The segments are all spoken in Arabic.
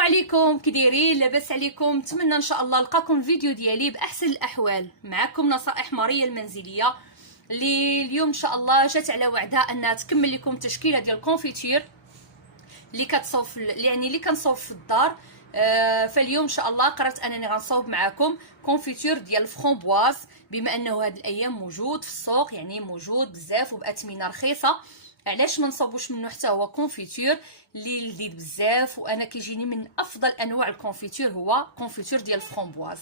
عليكم، كي دايرين؟ لاباس عليكم؟ نتمنى ان شاء الله نلقاكم الفيديو ديالي باحسن الاحوال. معكم نصائح ماريا المنزليه اللي اليوم ان شاء الله جات على وعدها انها تكمل لكم تشكيله ديال الكونفيتير اللي كتصوب يعني اللي كنصوب في الدار. فاليوم ان شاء الله قررت انني غنصوب معكم كونفيتير ديال الفرامبواز، بما انه هاد الايام موجود في السوق، يعني موجود بزاف وباثمنه رخيصه. علاش ما نصوبوش منه حتى هو كونفيتير اللي لذيذ بزاف، وانا كيجيني من افضل انواع الكونفيتير هو كونفيتير ديال الفرامبواز.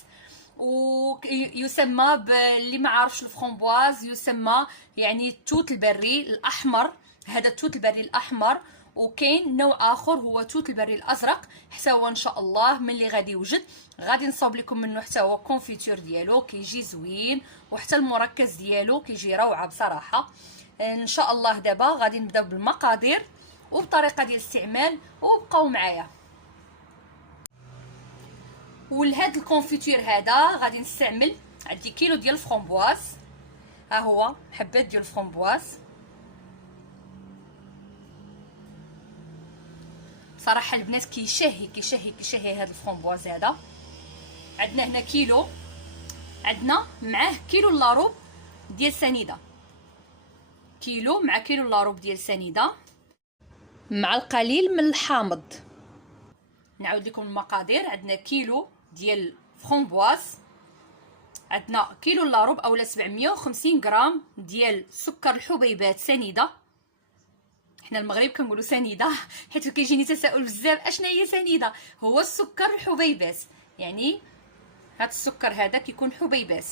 ويسمى اللي ما عارفش الفرامبواز يسمى يعني التوت البري الاحمر. هذا التوت البري الاحمر، وكاين نوع اخر هو توت البري الازرق. حتى هو ان شاء الله ملي غادي يوجد غادي نصاوب لكم منه حتى هو كونفيتير ديالو كيجي زوين، وحتى المركز ديالو كيجي روعه بصراحه. ان شاء الله دابا غادي نبداو بالمقادير وبطريقه ديال الاستعمال، وبقاو معايا. ولهاد الكونفيتير هذا غادي نستعمل عندي كيلو ديال الفرامبواز، ها هو حبات ديال الفرامبواز. صراحه البنات كيشهي هاد الفرامبواز هذا. عندنا هنا كيلو، عندنا معاه كيلو لاروب ديال سنيده، كيلو مع كيلو لاروب ديال سنيده مع القليل من الحامض. نعاود لكم المقادير. عندنا كيلو ديال فرامبواز، عندنا كيلو لاروب اولا 750 غرام ديال سكر الحبيبات سنيده. حنا المغرب كنقولوا سنيده حيت كيجيني تساؤل بزاف اشنا هي سنيده. هو السكر الحبيبات، يعني هاد السكر هذا كيكون حبيبات.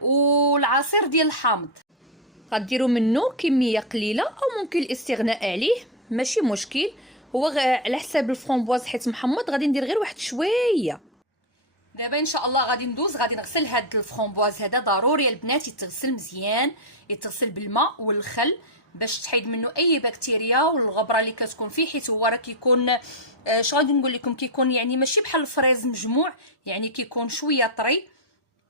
والعصير ديال الحامض غديروا منه كميه قليله او ممكن الاستغناء عليه، ماشي مشكل. هو على حساب الفرامبواز حيت محمض غادي ندير غير واحد شويه. دابا ان شاء الله غادي غادي نغسل هاد الفرامبواز هذا. ضروري البنات يتغسل مزيان، يتغسل بالماء والخل باش تحيد منه اي بكتيريا والغبره اللي كتكون فيه، حيت هو راه كيكون اش غادي نقول لكم، كيكون يعني ماشي بحال الفريز مجموع، يعني كيكون شويه طري،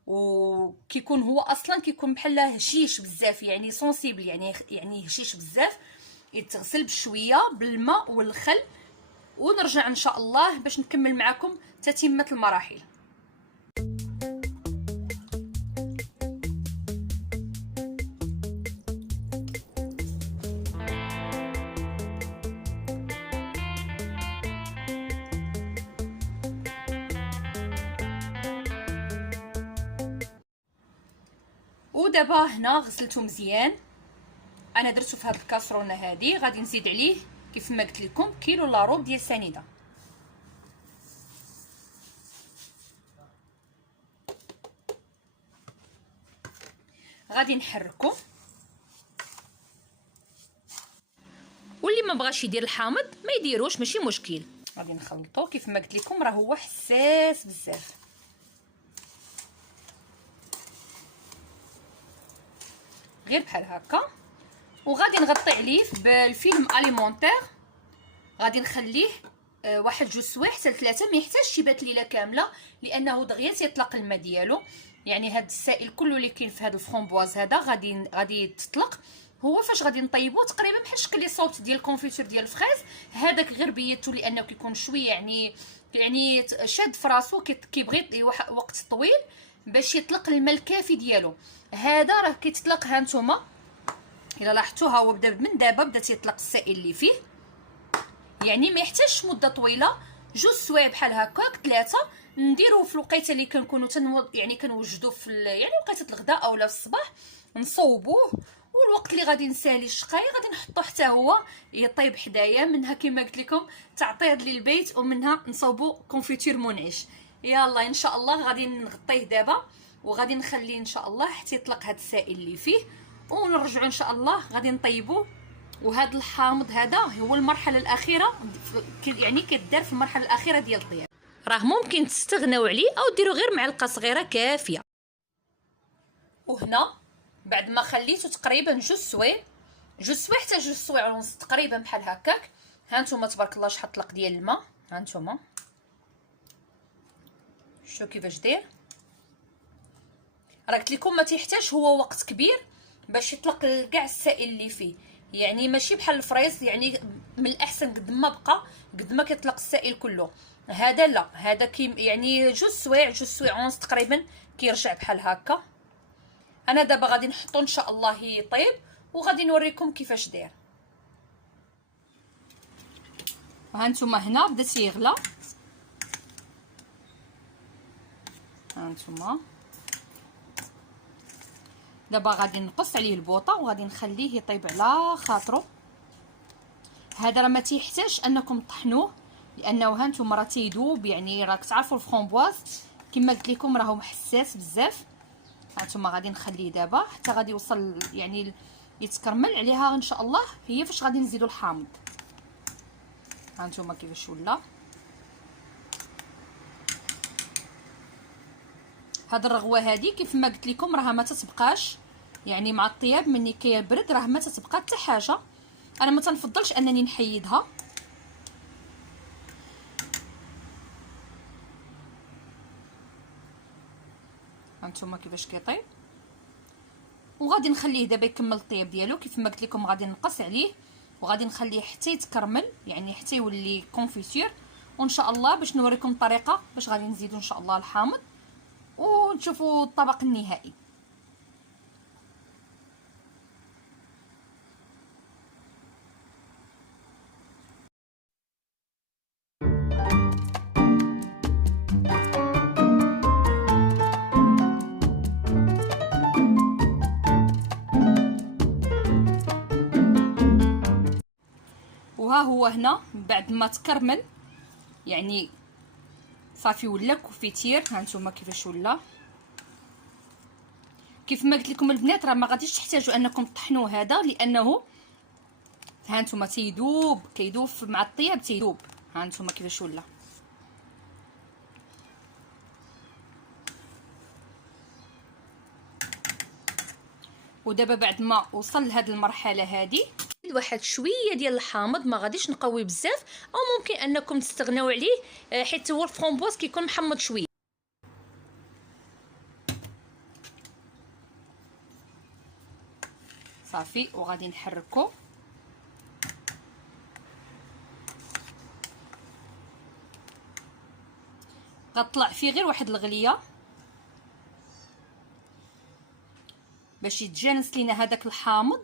وكيكون هو اصلا كيكون بحال هشيش بزاف، يعني سونسيبل، يعني هشيش بزاف. يتغسل بشويه بالماء والخل، ونرجع ان شاء الله باش نكمل معكم تتمه المراحل. ودابا هنا غسلته مزيان، انا درتو في هاد الكاسرونه هادي. غادي نزيد عليه كيف ما قلت لكم كيلو لاروب ديال سنيده، غادي نحركو. واللي ما بغاش يدير الحامض ما يديروش، ماشي مشكل. غادي نخلطو كيف ما قلت لكم، راه هو حساس بزاف. غير بحال هكا، وغادي نغطي عليه بالفيلم اليمونتير. غادي نخليه واحد 2 سوايع حتى 3، ما يحتاجش يبات ليله كامله لانه دغيا تيطلق الماء ديالو. يعني هاد السائل كله اللي كاين في هاد الفرامبواز هذا غادي تطلق. هو فاش غادي نطيبوه تقريبا بحال الشكل اللي صوبت ديال الكونفيتور ديال الفريز هذاك، غير بيتو لانه كيكون شويه يعني شاد في راسو، كيبغي وقت طويل باش يطلق الماء الكافي ديالو. هذا راه كيتطلق، ها نتوما الا لاحظتوا ها هو بدا من دابا بدا تيطلق السائل اللي فيه، يعني ما يحتاجش مده طويله. 2 سوايع بحال هكاك 3 نديروه في الوقيته اللي كنكونوا يعني كنوجدوا في يعني وقيته الغداء اولا في الصباح، نصوبوه. والوقت اللي غادي نسالي الشقايه غادي نحطو حتى هو يطيب حدايا، منها كما قلت لكم تعطير للبيت، ومنها نصوبو كونفيتير منعش. يلا ان شاء الله غادي نغطيه دابا، وغادي نخليه ان شاء الله حتى يطلق هذا السائل اللي فيه، ونرجعوا ان شاء الله غادي نطيبوه. وهذا الحامض هذا هو المرحله الاخيره، يعني كيدار في المرحله الاخيره ديال الطياب. راه ممكن تستغناو عليه او ديروا غير معلقه صغيره كافيه. وهنا بعد ما خليته تقريبا 2 سوايع حتى 2 سوايع ونص تقريبا بحال هكاك. ها نتوما تبارك الله شحال طلق ديال الماء، ها نتوما شوفوا كيفاش داير. راه قلت لكم ما تيحتاج هو وقت كبير باش يطلق كاع السائل اللي فيه، يعني ماشي بحال الفريز، يعني من الاحسن قد ما بقى قد ما كيطلق السائل كله. هذا لا، هذا يعني جوج سوايع ونص تقريبا كيرجع بحال هكا. انا دابا غادي نحطو ان شاء الله يطيب وغادي نوريكم كيفاش داير. ها نتوما هنا بدا تيغلى، ها نتوما دابا غادي نقص عليه البوطه وغادي نخليه يطيب على خاطرو. هذا راه ما تيحتاجش انكم تطحنوه لانه ها نتوما راه تيذوب، يعني راك تعرفوا الفرomboise كما قلت لكم راهو حساس بزاف. ها نتوما غادي نخليه دابا حتى غادي يوصل يعني يتكرمل عليها ان شاء الله. هي فاش غادي نزيدو الحامض، ها نتوما كيفاش ولا. هاد الرغوه هادي كيف ما قلت لكم راها ما تتبقاش، يعني مع الطياب مني كيبرد راه ما تتبقى حتى حاجه. انا ما تنفضلش انني نحيدها. هانتوما كيفاش كيطيب، وغادي نخليه دابا يكمل الطياب ديالو. كيف ما قلت لكم غادي نقص عليه وغادي نخليه حتى يتكرمل، يعني حتى يولي كونفيتور. وان شاء الله باش نوريكم الطريقه باش غادي نزيدو ان شاء الله الحامض ونشوفوا الطبق النهائي. وها هو هنا بعد ما تكرمل يعني صافي ولا كوفيتير. هانتوما كيفاش ولا. كيف ما قلت لكم البنات راه ما غاديش تحتاجوا انكم تطحنوه هذا لانه هانتوما تيذوب، كيذوب مع الطياب تيذوب. هانتوما كيفاش ولا. ودابا بعد ما وصل لهاد المرحله هادي واحد شويه ديال الحامض، ما غاديش نقوي بزاف او ممكن انكم تستغناو عليه حيت هو الفرomboise كيكون محمض شويه. صافي وغادي نحركو. غطلع فيه غير واحد الغليه باش يتجانس لينا هذاك الحامض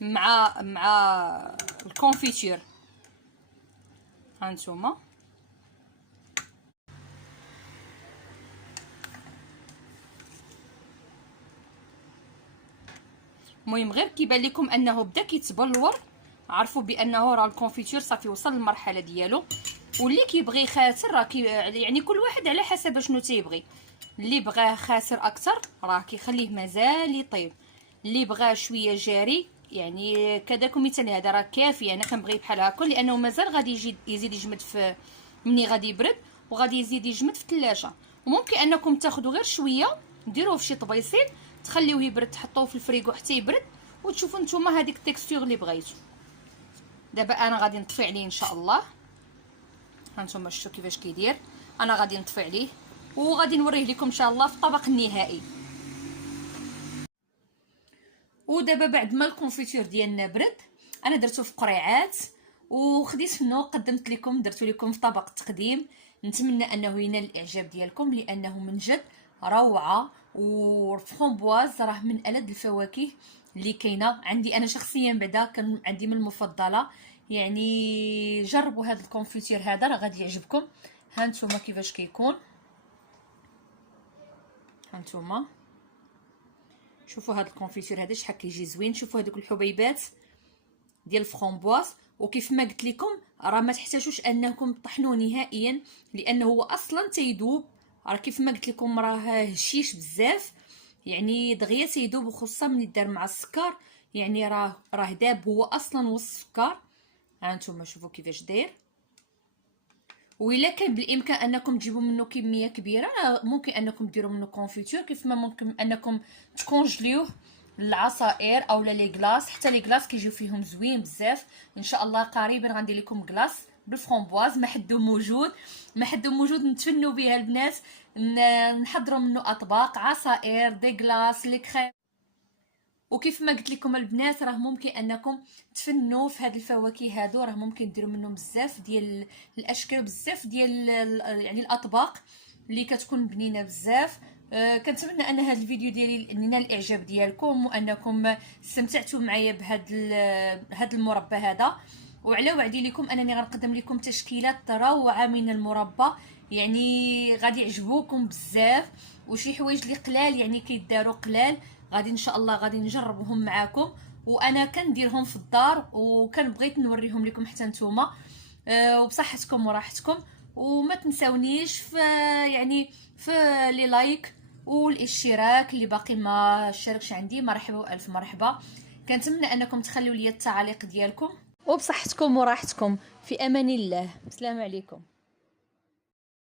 مع الكونفيتور. هانتوما المهم غير كيبان لكم انه بدا كيتبلور عرفوا بانه راه الكونفيتور صافي وصل للمرحله ديالو. واللي كيبغي خاسر راه يعني كل واحد على حسب شنو تيبغي. اللي بغاه خاسر اكثر راه كيخليه مازال يطيب، اللي بغاه شويه جاري يعني كذاك مثال هذا راه كافي. انا كنبغي بحال هكا لانه مازال غادي يزيد يجمد في مني غادي يبرد وغادي يزيد يجمد في الثلاجه. وممكن انكم تاخذوا غير شويه ديروه في شي طبيصيل تخليوه يبرد تحطوه في الفريغو حتى يبرد وتشوفوا نتوما هذيك التكستور اللي بغيتو. دابا انا غادي نطفي عليه ان شاء الله. هانتوما شفتوا كيفاش كيدير. انا غادي نطفي عليه وغادي نوريه لكم ان شاء الله في الطبق النهائي. ودابا بعد ما الكونفيتور ديالنا برد انا درتو في قريعات وخديت منه قدمت لكم درتو لكم في طبق التقديم. نتمنى انه ينال الاعجاب ديالكم لانه من جد روعه. والفرomboise راه من ألذ الفواكه اللي كاينه عندي انا شخصيا، بعدا كان عندي من المفضله. يعني جربوا هذا الكونفيتور هذا راه غادي يعجبكم. هانتوما كيفاش كيكون، هانتوما شوفوا هذا الكونفيتور هذا شحال كيجي زوين. شوفوا هذوك الحبيبات ديال الفرomboise. وكيف ما قلت لكم راه ما تحتاجوش انكم تطحنوه نهائيا لانه هو اصلا تيذوب. راه كيف ما قلت لكم راه هشيش بزاف، يعني دغيا تيذوب وخصوصا من يدار مع السكر. يعني راه داب هو اصلا وسط السكر. ها انتم شوفوا كيفاش داير. وإلا كان بالامكان انكم تجيبوا منه كميه كبيره ممكن انكم ديروا منه كونفيتور، كيف ما ممكن انكم تكونجليوه العصائر او لي كلاص. حتى لي كلاص كيجيو فيهم زوين بزاف. ان شاء الله قريبا غندير لكم كلاص بالفرomboise. ما حدو موجود نتفنوا بها البنات، نحضروا منه اطباق عصائر دي كلاص لي كريم. وكيف ما قلت لكم البنات، راه ممكن انكم تفنوا في هاد الفواكه هادو، راه ممكن ديروا منهم بزاف ديال الاشكال وبزاف ديال يعني الاطباق اللي كتكون بنينه بزاف. كنتمنى ان هذا الفيديو ديالي نال الاعجاب ديالكم، وانكم استمتعتوا معايا هاد المربى هذا. وعلى وعدي لكم انني غنقدم لكم تشكيلات روعه من المربى، يعني غادي يعجبوكم بزاف. وشي حوايج اللي قلال يعني كيداروا قلال، غادي ان شاء الله غادي نجربهم معاكم. وانا كنديرهم في الدار، وكان بغيت نوريهم لكم حتى نتوما. وبصحتكم وراحتكم. وما تنساونيش في يعني في لي لايك والاشتراك، اللي باقي ما اشتركش عندي مرحبا والف مرحبا. كنتمنى انكم تخلوا لي التعاليق ديالكم. وبصحتكم وراحتكم، في امان الله. السلام عليكم.